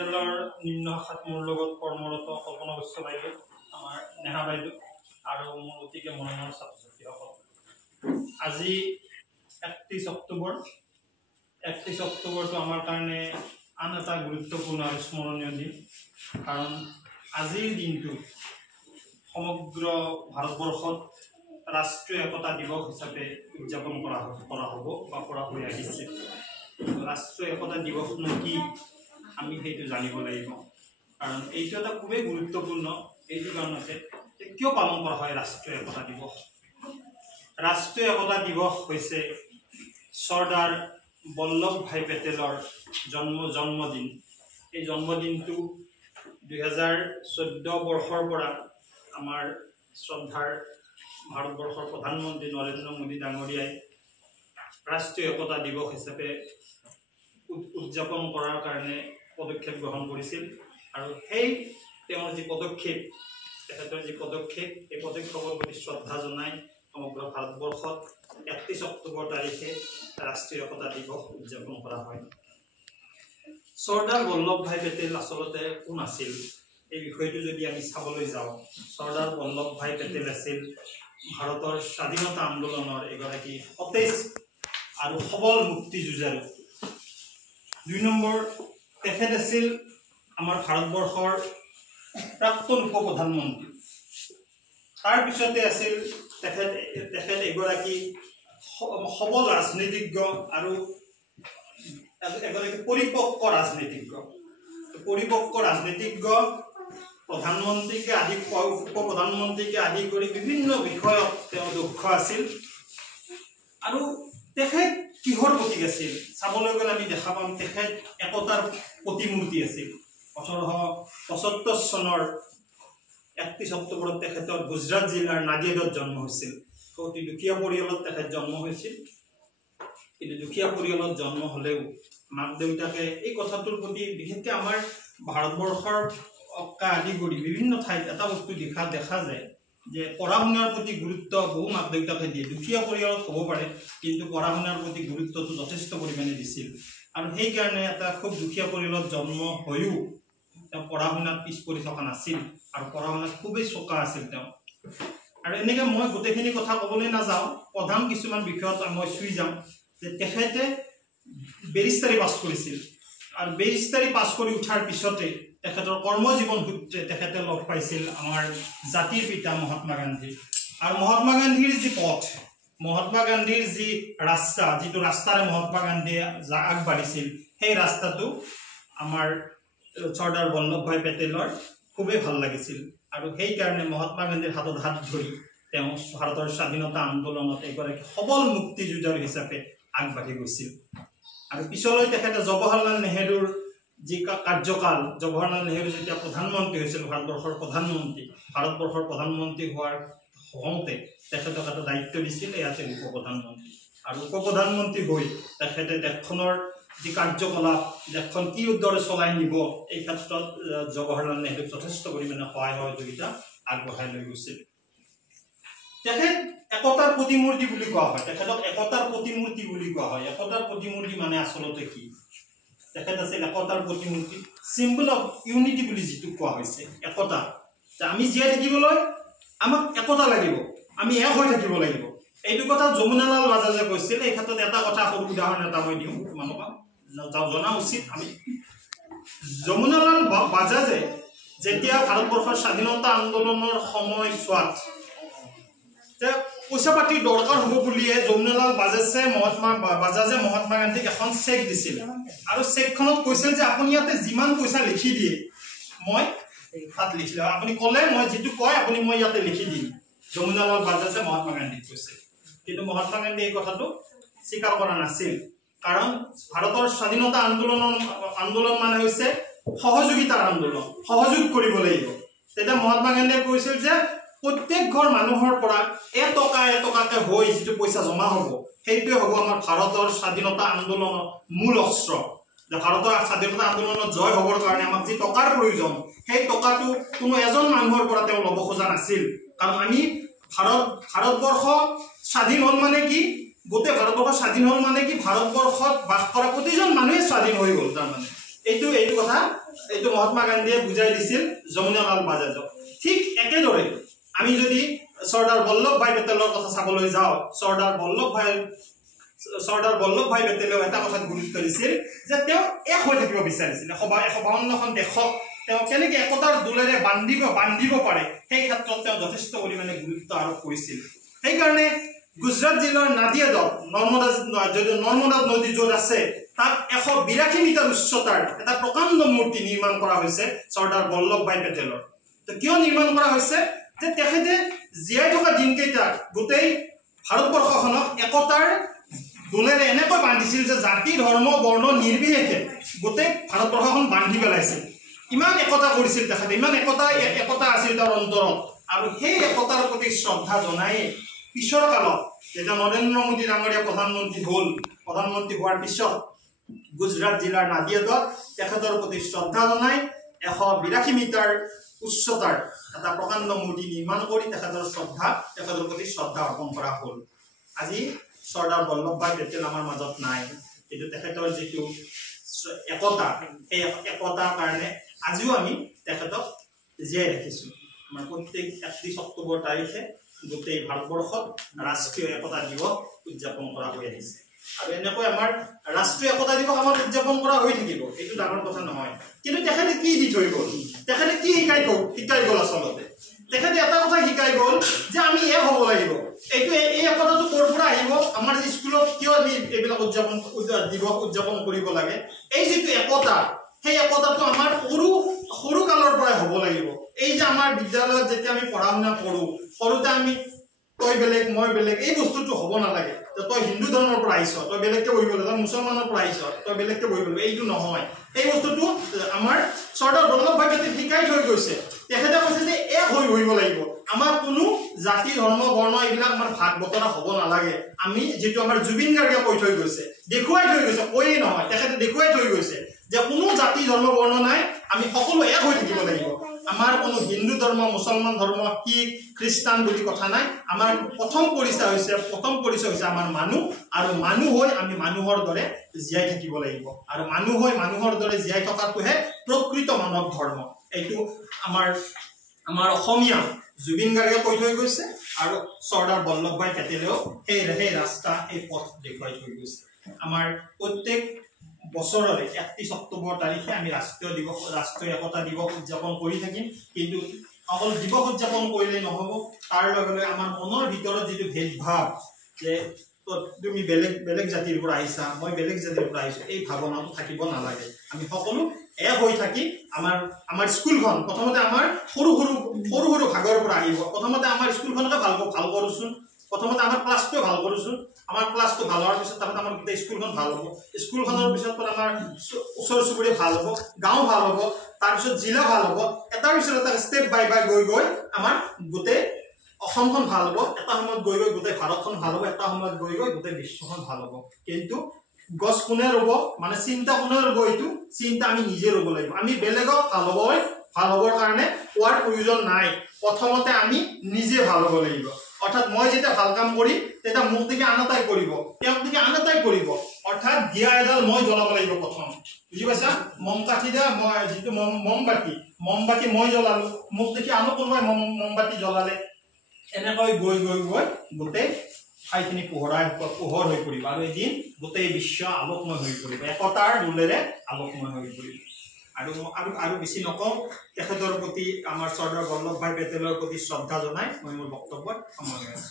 বিদ্যালয়ৰ নিম্ন শাখাত মোৰ লগত কৰ্মৰত কল্পনা বৈশ্য বাইদেউ, আমাৰ নেহা বাইদেউ আৰু মোৰ অতিকে মৰমৰ ছাত্ৰ ছাত্ৰীসকল, আজি 31 অক্টোবৰটো আমাৰ কাৰণে আন এটা গুৰুত্বপূৰ্ণ আৰু স্মৰণীয় দিন। কাৰণ আজিৰ দিনটো সমগ্ৰ ভাৰতবৰ্ষত ৰাষ্ট্ৰীয় একতা দিৱস হিচাপে উদযাপন কৰা হ'ব বা কৰা হৈ আহিছে। ৰাষ্ট্ৰীয় একতা দিৱসনো কি আমি সেইটো জানিব লাগিব। কাৰণ এইটো এটা খুবেই গুৰুত্বপূৰ্ণ। এইটো কাৰণতে কিয় পালন কৰা হয় ৰাষ্ট্ৰীয় একতা দিৱস? ৰাষ্ট্ৰীয় একতা দিৱস হৈছে চৰ্দাৰ বল্লভ ভাই পেটেলৰ জন্মদিন। এই জন্মদিনটো 2014 বৰ্ষৰ পৰা আমাৰ শ্ৰদ্ধাৰ ভাৰতবৰ্ষৰ প্ৰধানমন্ত্ৰী নৰেন্দ্ৰ মোদী ডাঙৰীয়াই ৰাষ্ট্ৰীয় একতা দিৱস হিচাপে উদযাপন কৰাৰ কাৰণে পদক্ষেপ গ্ৰহণ কৰিছিল। আৰু সেই তেওঁৰ যি পদক্ষেপ, তেখেতৰ যি পদক্ষেপ, এই পদক্ষেপৰ প্ৰতি শ্ৰদ্ধা জনাই সমগ্ৰ ভাৰতবৰ্ষত 31 অক্টোবৰ তাৰিখে ৰাষ্ট্ৰীয় একতা দিৱস উদযাপন কৰা হয়। চৰ্দাৰ বল্লভ ভাই পেটেল আচলতে কোন আছিল? এই বিষয়টো যদি আমি চাবলৈ যাওঁ, চৰ্দাৰ বল্লভ ভাই পেটেল আছিল ভাৰতৰ স্বাধীনতা আন্দোলনৰ এগৰাকী সতেজ আৰু সবল মুক্তিযুঁজাৰু। 2 নম্বৰ, তেখেত আছিল আমাৰ ভাৰতবৰ্ষৰ প্ৰাক্তন উপ প্ৰধানমন্ত্ৰী। তাৰ পিছতে আছিল তেখেত এগৰাকী সবল ৰাজনীতিজ্ঞ আৰু এগৰাকী পৰিপক্ক ৰাজনীতিজ্ঞ, প্ৰধানমন্ত্ৰীকে আদি উপ প্ৰধানমন্ত্ৰীকে আদি কৰি বিভিন্ন বিষয়ত তেওঁ দক্ষ আছিল। আৰু তেখেত কিহৰ প্ৰতীক আছিল? চাবলৈ গ'লে আমি দেখা পাম তেখেত একতাৰ প্ৰতিমূৰ্তি আছিল। 1875 চনৰ 31 অক্টোবৰত তেখেতৰ গুজৰাট জিলাৰ নাদিয়াদত জন্ম হৈছিল। অতি দুখীয়া পৰিয়ালত তেখেত জন্ম হৈছিল। কিন্তু দুখীয়া পৰিয়ালত জন্ম হ'লেও মাক দেউতাকে এই কথাটোৰ প্ৰতি, বিশেষকৈ আমাৰ ভাৰতবৰ্ষৰ আদি কৰি বিভিন্ন ঠাইত এটা বস্তু দেখা যায় যে পঢ়া শুনাৰ প্ৰতি গুৰুত্ব বহু মাক দেউতাকে দিয়ে। দুখীয়া পৰিয়ালত হ'ব পাৰে, কিন্তু পঢ়া শুনাৰ প্ৰতি গুৰুত্বটো যথেষ্ট পৰিমাণে দিছিল। আৰু সেইকাৰণে এটা খুব দুখীয়া পৰিয়ালত জন্ম হৈও তেওঁ পঢ়া শুনাত পিছ পৰি থকা নাছিল আৰু পঢ়া শুনাত খুবেই চোকা আছিল তেওঁ। আৰু এনেকৈ মই গোটেইখিনি কথা ক'বলৈ নাযাওঁ, প্ৰধান কিছুমান বিষয়ত মই চুই যাম যে তেখেতে বেৰিষ্টাৰী পাছ কৰিছিল। আৰু বেৰিষ্টাৰী পাছ কৰি উঠাৰ পিছতে তেখেতৰ কৰ্মজীৱন সূত্ৰে তেখেতে লগ পাইছিল আমাৰ জাতিৰ পিতা মহাত্মা গান্ধী। আৰু মহাত্মা গান্ধীৰ যি পথ, মহাত্মা গান্ধীৰ যি ৰাস্তা, যিটো ৰাস্তাৰে মহাত্মা গান্ধীয়ে আগবাঢ়িছিল, সেই ৰাস্তাটো আমাৰ চৰ্দাৰ বল্লভ ভাই পেটেলৰ খুবেই ভাল লাগিছিল। আৰু সেইকাৰণে মহাত্মা গান্ধীৰ হাতত হাত ধৰি তেওঁ ভাৰতৰ স্বাধীনতা আন্দোলনত এগৰাকী সবল মুক্তিযুঁজাৰু হিচাপে আগবাঢ়ি গৈছিল। আৰু পিছলৈ তেখেতে জৱাহৰলাল নেহেৰুৰ যি কাৰ্যকাল, জৱাহৰলাল নেহেৰু যেতিয়া প্ৰধানমন্ত্ৰী হৈছিল, ভাৰতবৰ্ষৰ প্ৰধানমন্ত্ৰী হওঁতে তেখেতক এটা দায়িত্ব দিছিল, এয়া আছিল উপ প্ৰধানমন্ত্ৰী। আৰু উপ প্ৰধানমন্ত্ৰী হৈ তেখেতে দেশখনৰ যি কাৰ্যকলাপ, দেশখন কি দৰে চলাই নিব, এই ক্ষেত্ৰত জৱাহৰলাল নেহেৰুক যথেষ্ট পৰিমাণে সহায় সহযোগিতা আগবঢ়াই লৈ গৈছিল। তেখেত একতাৰ প্ৰতিমূৰ্তি বুলি কোৱা হয়, তেখেতক একতাৰ প্ৰতিমূৰ্তি বুলি কোৱা হয়। একতাৰ প্ৰতিমূৰ্তি মানে আচলতে কি? তেখেত আছিল একতাৰ প্ৰতিমূৰ্তি, চিম্বল অফ ইউনিটি বুলি যিটো কোৱা হৈছে, একতা। আমি জীয়াই থাকিবলৈ আমাক একতা লাগিব, আমি এক হৈ থাকিব লাগিব। এইটো কথা যমুনালাল বাজাজে কৈছিল। এই ক্ষেত্ৰত এটা কথা, সৰু উদাহৰণ এটা মই দিওঁ, তোমালোকক জনা উচিত। আমি যমুনালাল বাজাজে যেতিয়া ভাৰতবৰ্ষৰ স্বাধীনতা আন্দোলনৰ সময়ছোৱাত পইচা পাতিৰ দৰকাৰ হ'ব বুলিয়ে যমুনালাল বাজাজে মহাত্মা গান্ধীক এখন চেক দিছিল। আৰু চেকখনত কৈছিল যে আপুনি ইয়াতে যিমান পইচা লিখি দিয়ে মই তাত লিখিলে, আপুনি ক'লে মই যিটো কয় আপুনি মই ইয়াতে লিখি দিম। যমুনালাল বাজাজে মহাত্মা গান্ধীক কৈছিল। কিন্তু মহাত্মা গান্ধীয়ে এই কথাটো স্বীকাৰ কৰা নাছিল। কাৰণ ভাৰতৰ স্বাধীনতা আন্দোলন মানে হৈছে সহযোগিতাৰ আন্দোলন, সহযোগ কৰিব লাগিব। তেতিয়া মহাত্মা গান্ধীয়ে কৈছিল যে প্ৰত্যেক ঘৰ মানুহৰ পৰা এটকাকে হৈ যিটো পইচা জমা হ'ব, সেইটোৱে হ'ব আমাৰ ভাৰতৰ স্বাধীনতা আন্দোলনৰ মূল অস্ত্ৰ। যে ভাৰতৰ স্বাধীনতা আন্দোলনত জয় হ'বৰ কাৰণে আমাক যি টকাৰ প্ৰয়োজন, সেই টকাটো কোনো এজন মানুহৰ পৰা তেওঁ ল'ব খোজা নাছিল। কাৰণ আমি ভাৰতবৰ্ষ স্বাধীন হ'ল মানে কি, গোটেই ভাৰতবৰ্ষ স্বাধীন হ'ল মানে কি, ভাৰতবৰ্ষত বাস কৰা প্ৰতিজন মানুহে স্বাধীন হৈ গ'ল। তাৰমানে এইটো কথা এইটো মহাত্মা গান্ধীয়ে বুজাই দিছিল যমুনালাল বাজাজক ঠিক একেদৰে আমি যদি চৰ্দাৰ বল্লভভাই পেটেলৰ কথা চাবলৈ যাওঁ চৰ্দাৰ বল্লভভাই পেটেলেও এটা কথাত গুৰুত্ব দিছিল যে তেওঁ এক হৈ থাকিব বিচাৰিছিল 152খন দেশক তেওঁ কেনেকৈ একতাৰ দোলেৰে বান্ধিব পাৰে সেই ক্ষেত্ৰত তেওঁ যথেষ্ট পৰিমাণে গুৰুত্ব আৰোপ কৰিছিল সেইকাৰণে গুজৰাট জিলাৰ নাদিয়াদত নৰ্মদা নদী য'ত আছে তাত 182 মিটাৰ উচ্চতাৰ এটা প্ৰকাণ্ড মূৰ্তি নিৰ্মাণ কৰা হৈছে চৰ্দাৰ বল্লভভাই পেটেলৰ তো কিয় নিৰ্মাণ কৰা হৈছে যে তেখেতে জীয়াই থকা দিনকেইটাক গোটেই ভাৰতবৰ্ষখনক একতাৰ দোলেৰে এনেকৈ বান্ধিছিল যে জাতি ধৰ্ম বৰ্ণ নিৰ্বিশেষে গোটেই ভাৰতবৰ্ষখন বান্ধি পেলাইছিল ইমান একতা কৰিছিল তেখেতে ইমান একতা আছিল তাৰ অন্তৰত আৰু সেই একতাৰ প্ৰতি শ্ৰদ্ধা জনাই পিছৰ কালত যেতিয়া নৰেন্দ্ৰ মোদী ডাঙৰীয়া প্ৰধানমন্ত্ৰী হোৱাৰ পিছত গুজৰাট জিলাৰ নাদিয়াদত তেখেতৰ প্ৰতি শ্ৰদ্ধা জনাই 182 মিটাৰ উচ্চতাৰ এটা প্ৰকাণ্ড মূৰ্তি নিৰ্মাণ কৰি তেখেতৰ প্ৰতি শ্ৰদ্ধা অৰ্পণ কৰা হ'ল আজি চৰ্দাৰ বল্লভভাই পেটেল আমাৰ মাজত নাই কিন্তু তেখেতৰ যিটো একতা এই একতাৰ কাৰণে আজিও আমি তেখেতক জীয়াই ৰাখিছোঁ আমাৰ প্ৰত্যেক 31 অক্টোবৰ তাৰিখে গোটেই ভাৰতবৰ্ষত ৰাষ্ট্ৰীয় একতা দিৱস উদযাপন কৰা হৈ আহিছে আৰু এনেকৈ আমাৰ ৰাষ্ট্ৰীয় একতা দিৱস আমাৰ উদযাপন কৰা হৈ থাকিব এইটো ডাঙৰ কথা নহয় কিন্তু তেখেতে কি দি থৈ গ'ল তেখেতে কি শিকাই গ'ল আচলতে তেখেতে এটা কথা শিকাই গ'ল যে আমি এক হ'ব লাগিব এইটো এই একতাটো ক'ৰ পৰা আহিব আমাৰ স্কুলত কিয় আমি এইবিলাক দিৱস উদযাপন কৰিব লাগে এই যিটো একতা সেই একতাটো আমাৰ সৰু কালৰ পৰাই হ'ব লাগিব এই যে আমাৰ বিদ্যালয়ত যেতিয়া আমি পঢ়া শুনা কৰোঁতে আমি তই বেলেগ মই বেলেগ এই বস্তুটো হ'ব নালাগে তই হিন্দু ধৰ্মৰ পৰা আহিছ তই বেলেগকে বহিব লাগিব তই মুছলমানৰ পৰা আহিছ তই বেলেগকে বহিব লাগিব এইটো নহয় এই বস্তুটো আমাৰ চৰ্দাৰ বল্লভভাই পেটেলে শিকাই থৈ গৈছে তেখেতে কৈছে যে এক হৈ বহিব লাগিব আমাৰ কোনো জাতি ধৰ্ম বৰ্ণ এইবিলাক আমাৰ ভাগ বতৰা হ'ব নালাগে আমি যেটো আমাৰ জুবিন গাৰ্গে কৈ থৈ গৈছে দেখুৱাই থৈ গৈছে কৈয়ে নহয় তেখেতে দেখুৱাই থৈ গৈছে যে কোনো জাতি ধৰ্ম বৰ্ণ নাই আমি সকলো এক হৈ থাকিব লাগিব আমাৰ কোনো হিন্দু ধৰ্ম মুছলমান ধৰ্ম শিখ খ্ৰীষ্টান বুলি কথা নাই আমাৰ প্ৰথম পৰিচয় হৈছে আমাৰ মানুহ আৰু মানুহ হৈ আমি মানুহৰ দৰে জীয়াই থাকিব লাগিব আৰু মানুহ হৈ মানুহৰ দৰে জীয়াই থকাটোহে প্ৰকৃত মানৱ ধৰ্ম এইটো আমাৰ অসমীয়া জুবিন গাৰ্গে কৈ থৈ গৈছে আৰু চৰ্দাৰ বল্লভভাই পেটেলেও সেই ৰাস্তা এই পথ দেখুৱাই থৈ গৈছে আমাৰ প্ৰত্যেক বছৰৰে 31 অক্টোবৰ তাৰিখে আমি ৰাষ্ট্ৰীয় একতা দিৱস উদযাপন কৰি থাকিম কিন্তু অকল দিৱস উদযাপন কৰিলেই নহ'ব তাৰ লগে লগে আমাৰ মনৰ ভিতৰত যিটো ভেদভাৱ যে তুমি বেলেগ জাতিৰ পৰা আহিছা মই বেলেগ জাতিৰ পৰা আহিছোঁ এই ভাৱনাটো থাকিব নালাগে আমি সকলো এক হৈ থাকি আমাৰ স্কুলখন প্ৰথমতে আমাৰ সৰু ভাগৰ পৰা আহিব প্ৰথমতে আমাৰ স্কুলখনকে ভাল কৰোঁচোন প্ৰথমতে আমাৰ ক্লাছটো ভাল কৰোঁচোন আমাৰ ক্লাছটো ভাল হোৱাৰ পিছত তাৰপিছত আমাৰ গোটেই স্কুলখন ভাল হ'ব স্কুলখনৰ পিছত আমাৰ ওচৰ চুবুৰীয়া ভাল হ'ব গাঁও ভাল হ'ব তাৰপিছত জিলা ভাল হ'ব এটাৰ পিছত এটা ষ্টেপ বাই গৈ আমাৰ গোটেই অসমখন ভাল হ'ব এটা সময়ত গৈ গোটেই ভাৰতখন ভাল হ'ব এটা সময়ত গৈ গোটেই বিশ্বখন ভাল হ'ব কিন্তু গছ কোনে ৰুব মানে চিন্তা কোনে ৰুব এইটো চিন্তা আমি নিজে ৰুব লাগিব আমি বেলেগক ভাল হ'বৰ কাৰণে কোৱাৰ প্ৰয়োজন নাই প্ৰথমতে আমি নিজে ভাল হ'ব লাগিব অৰ্থাৎ মই যেতিয়া ভাল কাম কৰিম তেতিয়া মোক দেখি আন এটাই কৰিব তেওঁক দেখি আন এটাই কৰিব অৰ্থাৎ দিয়া এডাল মই জ্বলাব লাগিব প্ৰথম বুজি পাইছা মমকাঠি দিয়া মই যিটো মমবাতি মই জ্বলালো মোক দেখি আনো কোনোবাই মমবাতি জ্বলালে এনেকৈ গৈ গোটেই ঠাইখিনি পোহৰ হৈ পৰিব আৰু এদিন গোটেই বিশ্ব আলোকময় হৈ পৰিব একতাৰ দোলেৰে আলোকময় হৈ পৰিব আৰু বেছি নকওঁ তেখেতৰ প্ৰতি আমাৰ চৰ্দাৰ বল্লভভাই পেটেলৰ প্ৰতি শ্ৰদ্ধা জনাই মই মোৰ বক্তব্যত সামৰণি মাৰিছোঁ